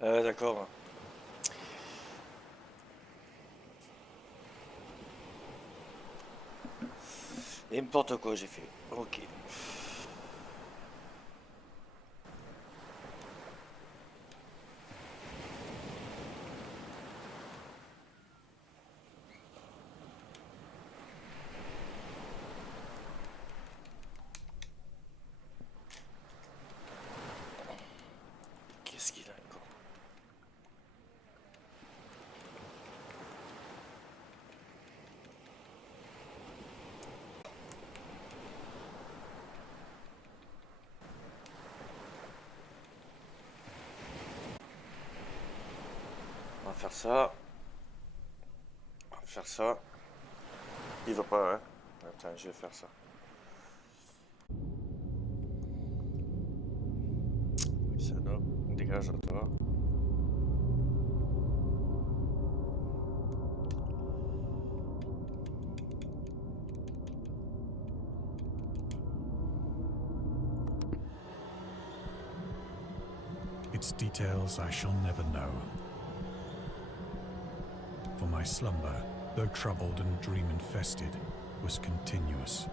D'accord. N'importe quoi j'ai fait. Ok. Qu'est-ce qu'il a encore? On va faire ça. On va faire ça. Il va pas, hein? Attends, je vais faire ça. Ça là, dégage toi. Its details I shall never know. For my slumber, though troubled and dream-infested, was continuous.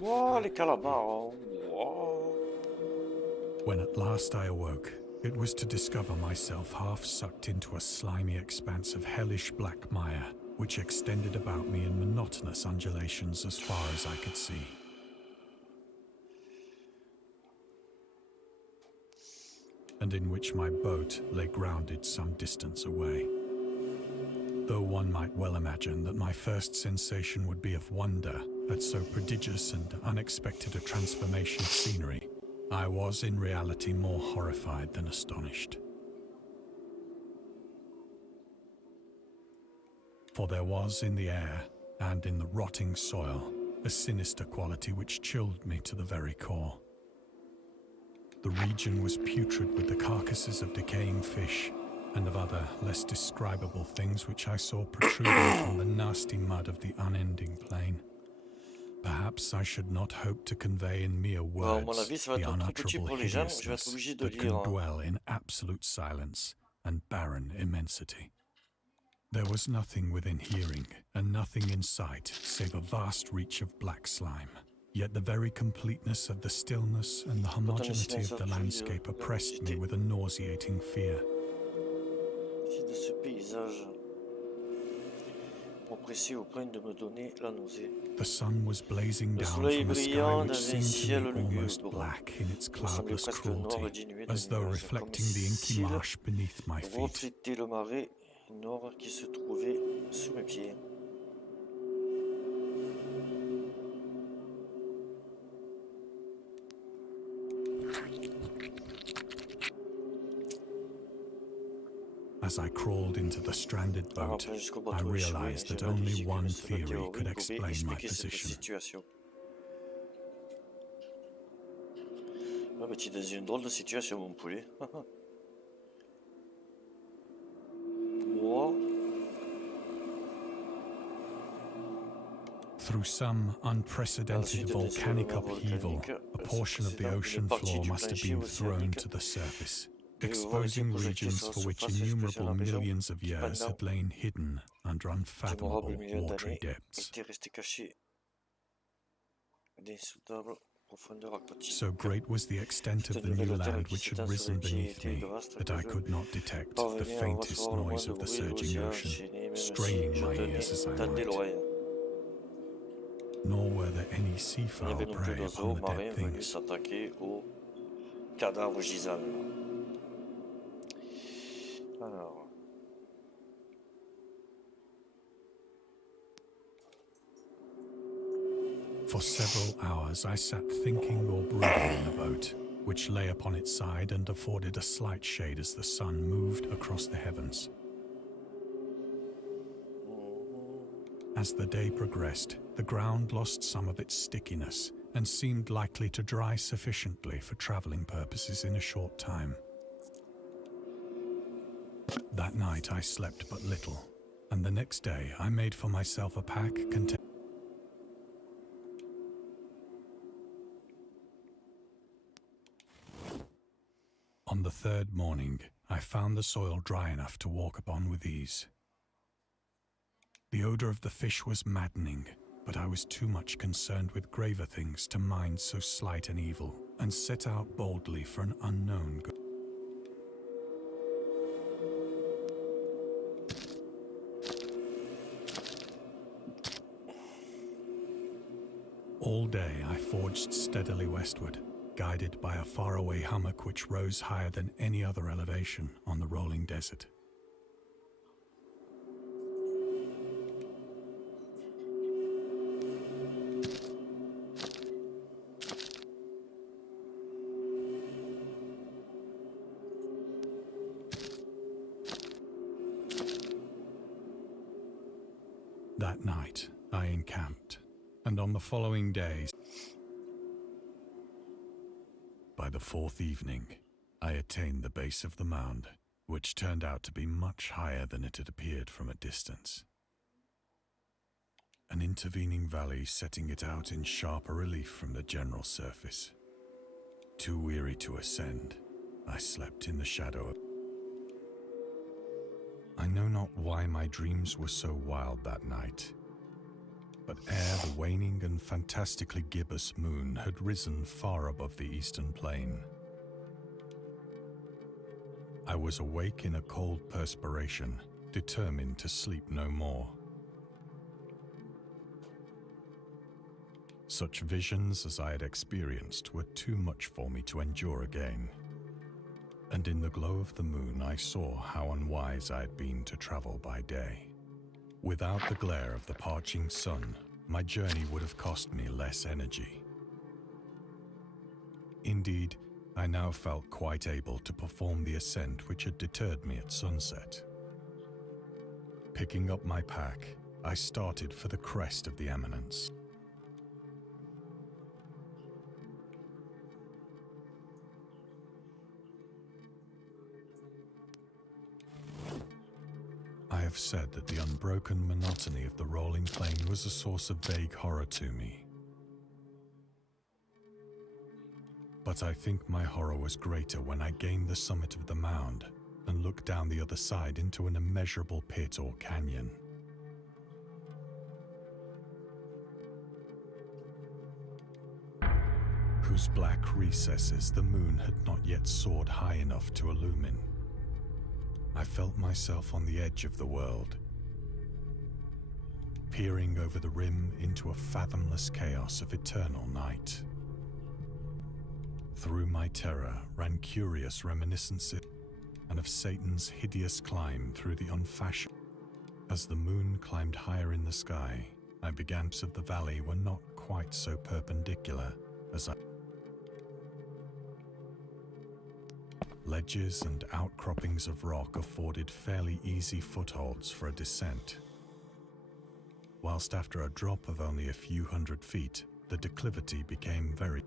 Wow, les calamars. Wow. When at last I awoke, it was to discover myself half sucked into a slimy expanse of hellish black mire, which extended about me in monotonous undulations as far as I could see. And in which my boat lay grounded some distance away. Though one might well imagine that my first sensation would be of wonder at so prodigious and unexpected a transformation of scenery, I was in reality more horrified than astonished. For there was in the air, and in the rotting soil, a sinister quality which chilled me to the very core. The region was putrid with the carcasses of decaying fish, and of other, less describable things which I saw protruding from the nasty mud of the unending plain. Perhaps I should not hope to convey in mere words the unutterable hideousness that can dwell in absolute silence and barren immensity. There was nothing within hearing, and nothing in sight, save a vast reach of black slime. Yet the very completeness of the stillness and the homogeneity of the landscape oppressed me with a nauseating fear. De ce paysage oppressé au point de me donner la nausée. The sun was blazing down from a sky which seemed to me almost black in its cloudless cruelty, as though reflecting the inky marsh beneath my feet. Reflétait le marais nord qui se trouvait sous mes pieds. As I crawled into the stranded boat, I realized that only one theory could explain my position. Ah bah tu es dans une drôle de situation mon poulet. Moi. Through some unprecedented volcanic upheaval, a portion of the ocean floor must have been thrown to the surface, exposing regions for which innumerable millions of years had lain hidden under unfathomable watery depths. So great was the extent of the new land which had risen beneath me that I could not detect the faintest noise of the surging ocean, straining my ears as I might. Nor were there any seafowl prey upon the dead things. Alors. For several hours I sat thinking or brooding in the boat, which lay upon its side and afforded a slight shade as the sun moved across the heavens. As the day progressed, the ground lost some of its stickiness and seemed likely to dry sufficiently for traveling purposes in a short time. That night I slept but little, and the next day I made for myself a pack containing. On the third morning, I found the soil dry enough to walk upon with ease. The odor of the fish was maddening, but I was too much concerned with graver things to mind so slight an evil, and set out boldly for an unknown good. All day I forged steadily westward, guided by a faraway hummock which rose higher than any other elevation on the rolling desert. That night I encamped, and on the following day, by the fourth evening, I attained the base of the mound, which turned out to be much higher than it had appeared from a distance. An intervening valley setting it out in sharper relief from the general surface. Too weary to ascend, I slept in the shadow. I know not why my dreams were so wild that night, but ere the waning and fantastically gibbous moon had risen far above the eastern plain, I was awake in a cold perspiration, determined to sleep no more. Such visions as I had experienced were too much for me to endure again, and in the glow of the moon I saw how unwise I had been to travel by day. Without the glare of the parching sun, my journey would have cost me less energy. Indeed, I now felt quite able to perform the ascent which had deterred me at sunset. Picking up my pack, I started for the crest of the eminence. I have said that the unbroken monotony of the rolling plain was a source of vague horror to me. But I think my horror was greater when I gained the summit of the mound and looked down the other side into an immeasurable pit or canyon. Whose black recesses the moon had not yet soared high enough to illumine. I felt myself on the edge of the world, peering over the rim into a fathomless chaos of eternal night. Through my terror ran curious reminiscences and of Satan's hideous climb through the unfashioned. As the moon climbed higher in the sky, I began to see the valley were not quite so perpendicular as I. Ledges and outcroppings of rock afforded fairly easy footholds for a descent, whilst after a drop of only a few hundred feet, the declivity became very.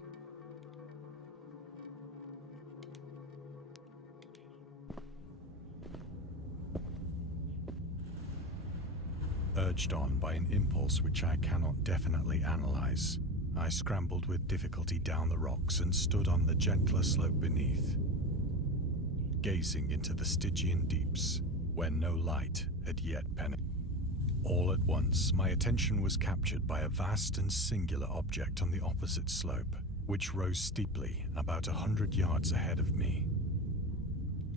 Urged on by an impulse which I cannot definitely analyze, I scrambled with difficulty down the rocks and stood on the gentler slope beneath, gazing into the Stygian deeps, where no light had yet penetrated. All at once, my attention was captured by a vast and singular object on the opposite slope, which rose steeply about 100 yards ahead of me.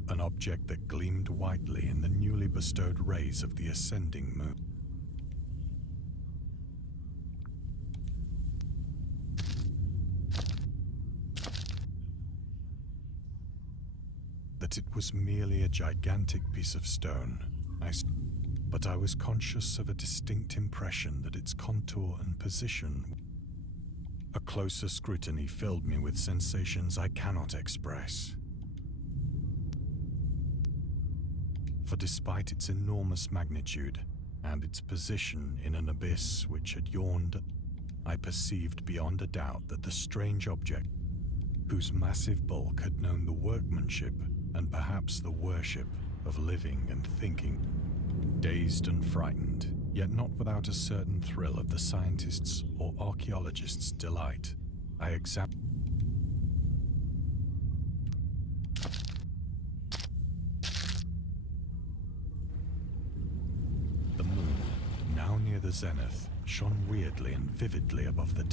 An object that gleamed whitely in the newly bestowed rays of the ascending moon. That it was merely a gigantic piece of stone, but I was conscious of a distinct impression that its contour and position. A closer scrutiny filled me with sensations I cannot express. For despite its enormous magnitude and its position in an abyss which had yawned, I perceived beyond a doubt that the strange object, whose massive bulk had known the workmanship and perhaps the worship of living and thinking. Dazed and frightened, yet not without a certain thrill of the scientist's or archaeologist's delight, I examined the moon, now near the zenith, shone weirdly and vividly above the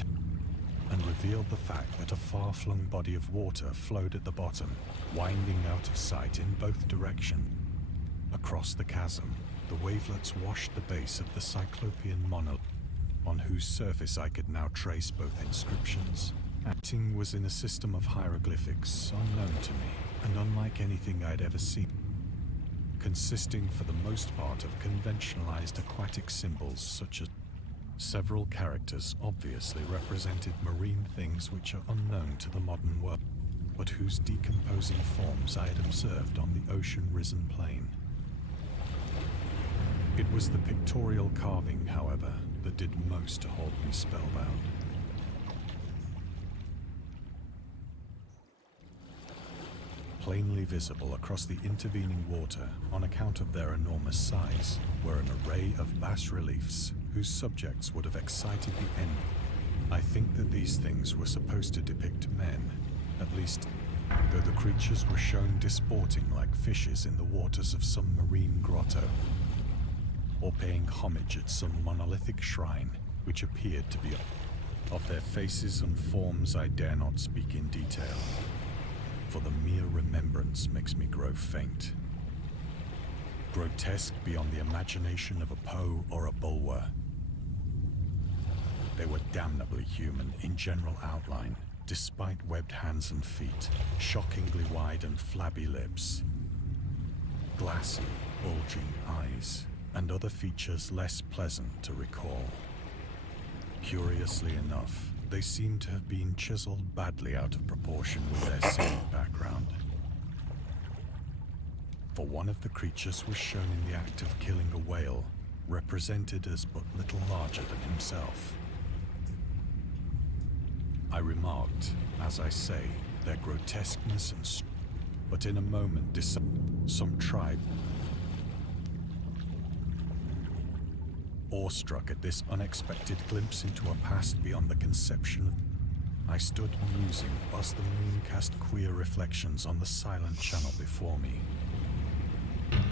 and revealed the fact that a far-flung body of water flowed at the bottom, winding out of sight in both directions. Across the chasm, the wavelets washed the base of the Cyclopean monolith, on whose surface I could now trace both inscriptions. Acting was in a system of hieroglyphics unknown to me, and unlike anything I'd ever seen, consisting for the most part of conventionalized aquatic symbols such as several characters obviously represented marine things which are unknown to the modern world, but whose decomposing forms I had observed on the ocean-risen plain. It was the pictorial carving, however, that did most to hold me spellbound. Plainly visible across the intervening water, on account of their enormous size, were an array of bas-reliefs whose subjects would have excited the envy. I think that these things were supposed to depict men, at least, though the creatures were shown disporting like fishes in the waters of some marine grotto, or paying homage at some monolithic shrine which appeared to be. Of their faces and forms I dare not speak in detail, for the mere remembrance makes me grow faint. Grotesque beyond the imagination of a Poe or a Bulwer. They were damnably human in general outline, despite webbed hands and feet, shockingly wide and flabby lips, glassy, bulging eyes, and other features less pleasant to recall. Curiously enough, they seemed to have been chiseled badly out of proportion with their scenic background. For one of the creatures was shown in the act of killing a whale, represented as but little larger than himself. I remarked, as I say, their grotesqueness and but in a moment some tribe, awestruck at this unexpected glimpse into a past beyond the conception, I stood musing whilst the moon cast queer reflections on the silent channel before me.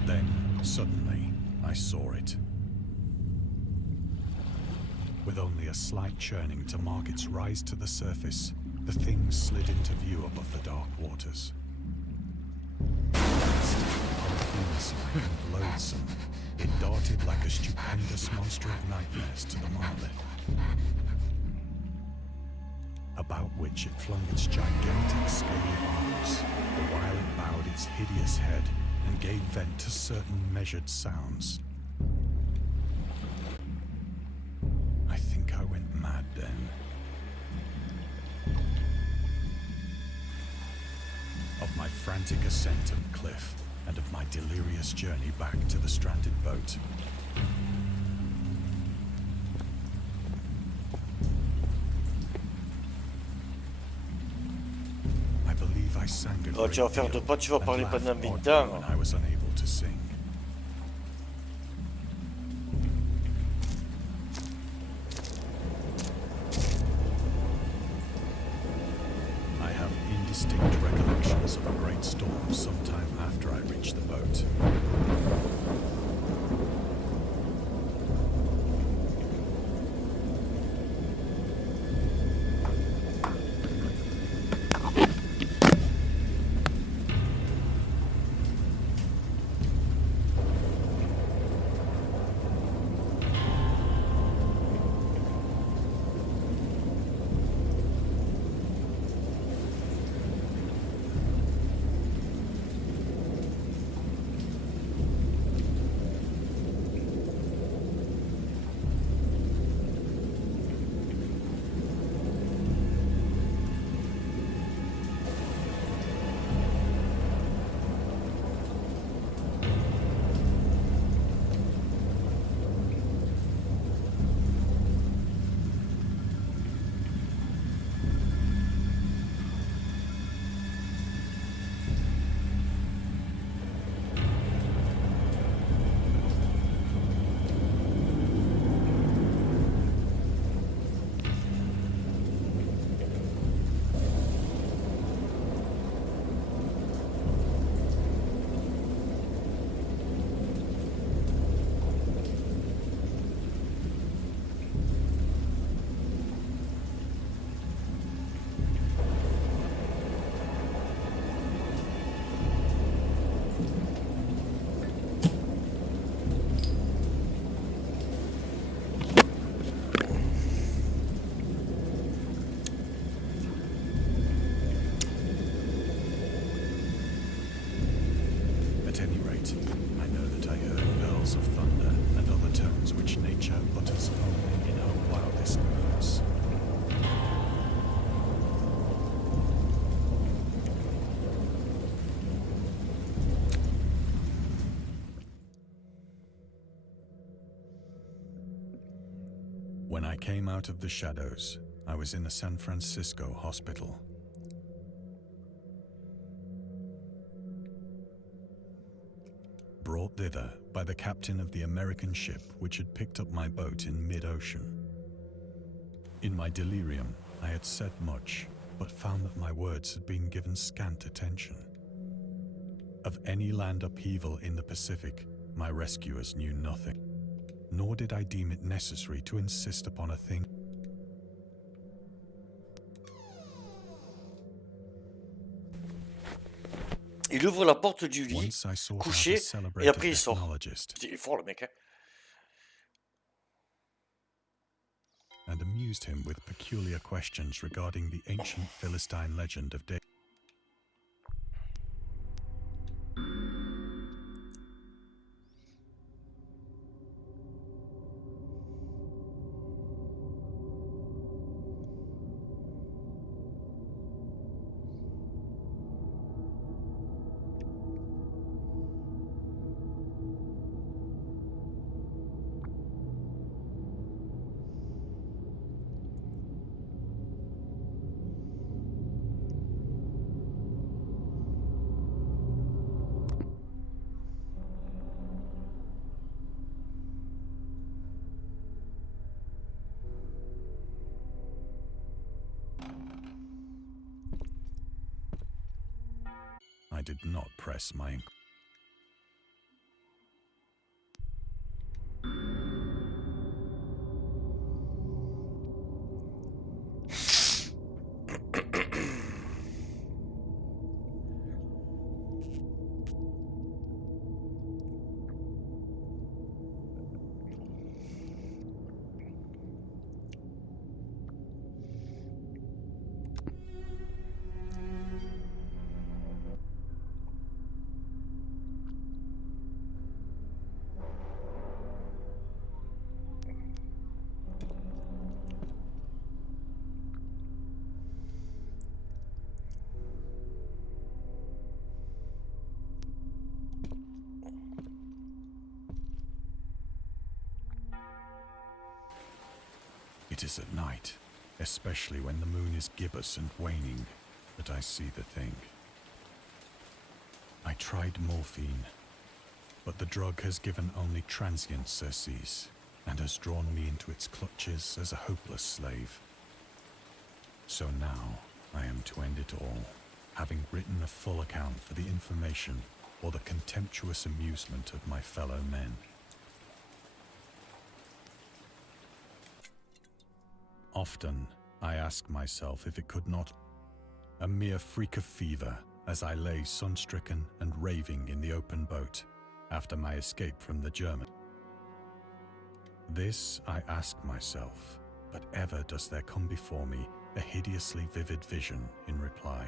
Then, suddenly, I saw it. With only a slight churning to mark its rise to the surface, the thing slid into view above the dark waters. Unhumous and loathsome, it darted like a stupendous monster of nightmares to the monolith, about which it flung its gigantic scaly arms, the while it bowed its hideous head and gave vent to certain measured sounds. I think I went mad then. Of my frantic ascent of the cliff, and of my delirious journey back to the stranded boat. I believe I sang a Oh, great tu vas faire deal deux pas, tu vas and parler laughed pendant 8 oddly ans. when I was unable to sing. I have indistinct recollections of a great storm sometime after I reached the boat. any rate, I know that I heard bells of thunder and other tones which nature utters only in her wildest moods. When I came out of the shadows, I was in a San Francisco hospital. Brought thither by the captain of the American ship which had picked up my boat in mid-ocean. In my delirium, I had said much, but found that my words had been given scant attention. Of any land upheaval in the Pacific, my rescuers knew nothing, nor did I deem it necessary to insist upon a thing. Il ouvre la porte du lit, Once I sought out a couché, et celebrated après il sort. ethnologist Il est fort le mec, hein. and amused him with peculiar questions regarding the ancient Philistine legend of Dagon. I did not press my inquiry. It is at night, especially when the moon is gibbous and waning, that I see the thing. I tried morphine, but the drug has given only transient surcease and has drawn me into its clutches as a hopeless slave. So now I am to end it all, having written a full account for the information or the contemptuous amusement of my fellow men. Often, I ask myself if it could not a mere freak of fever as I lay sun-stricken and raving in the open boat after my escape from the German. This I ask myself, but ever does there come before me a hideously vivid vision in reply.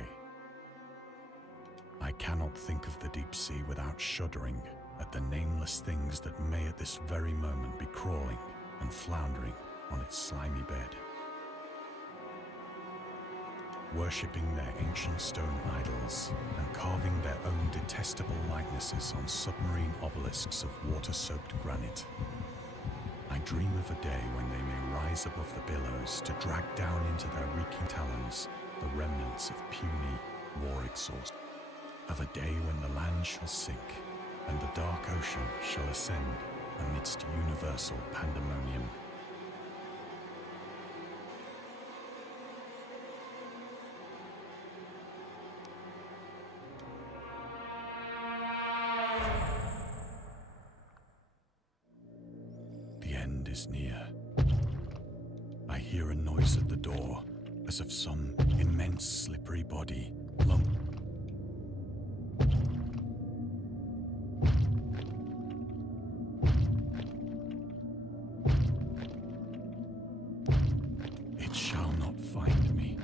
I cannot think of the deep sea without shuddering at the nameless things that may at this very moment be crawling and floundering on its slimy bed, worshipping their ancient stone idols and carving their own detestable likenesses on submarine obelisks of water-soaked granite. I dream of a day when they may rise above the billows to drag down into their reeking talons the remnants of puny, war-exhausted. Of a day when the land shall sink and the dark ocean shall ascend amidst universal pandemonium. The end is near. I hear a noise at the door, as of some immense slippery body lumped. It shall not find me.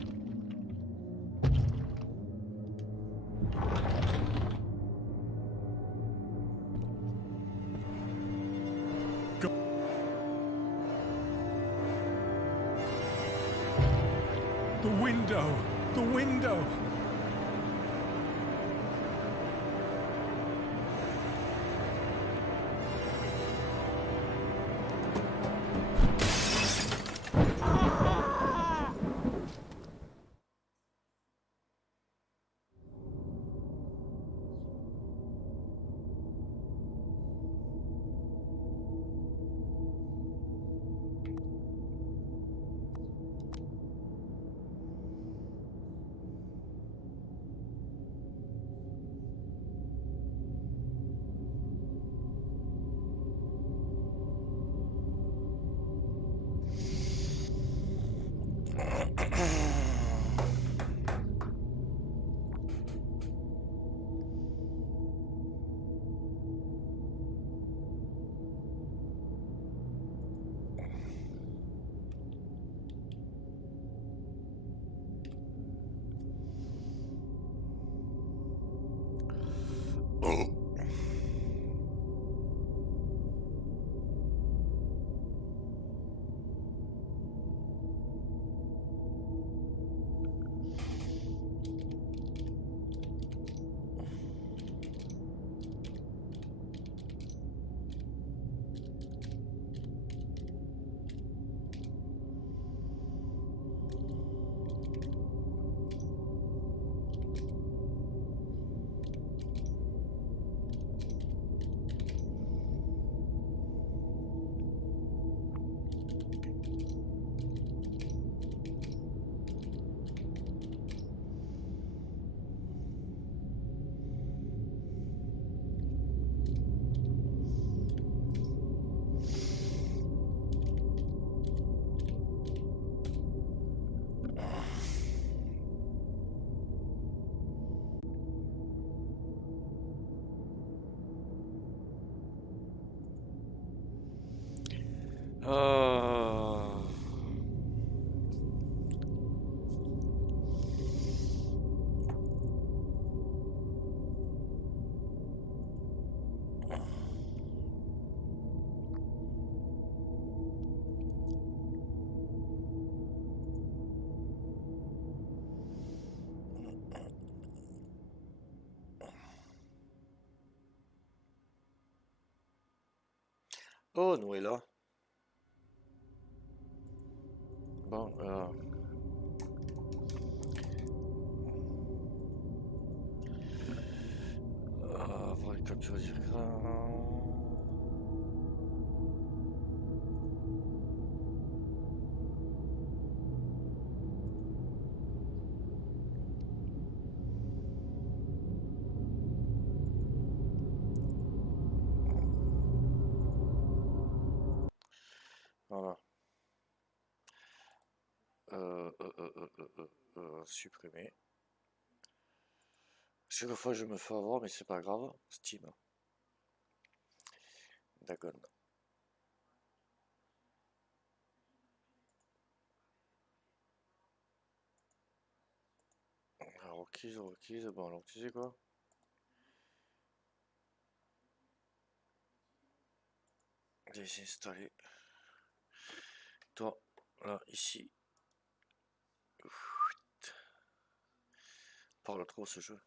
window! The window! Euh... Oh, nous est là. Bon, avoir une capture d'écran. Voilà. Supprimer. Chaque fois je me fais avoir, mais c'est pas grave. Steam. Dagon. Rockies, bon alors tu sais quoi? Désinstaller. Toi, là, ici. Parle trop ce jeu.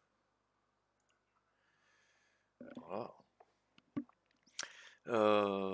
Voilà.